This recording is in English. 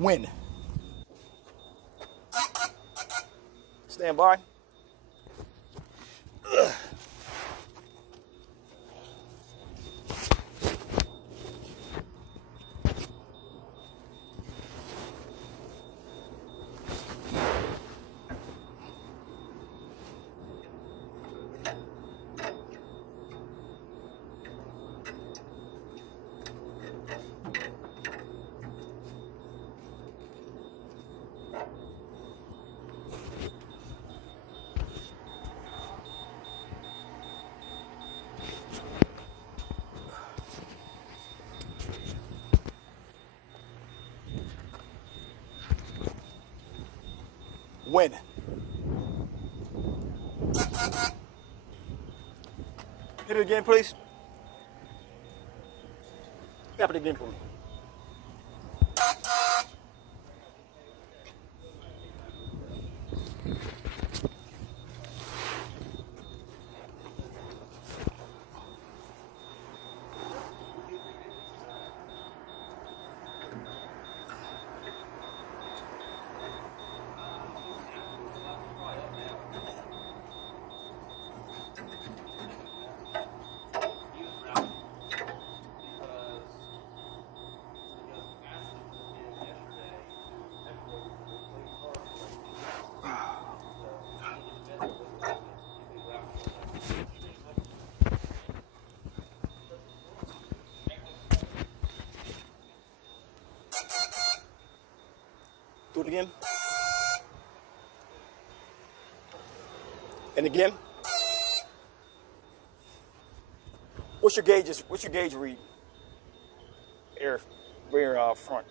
When. Stand by. When. Hit it again, please. Tap it again for me. Do it again. And again. What's your gauge read? Air front.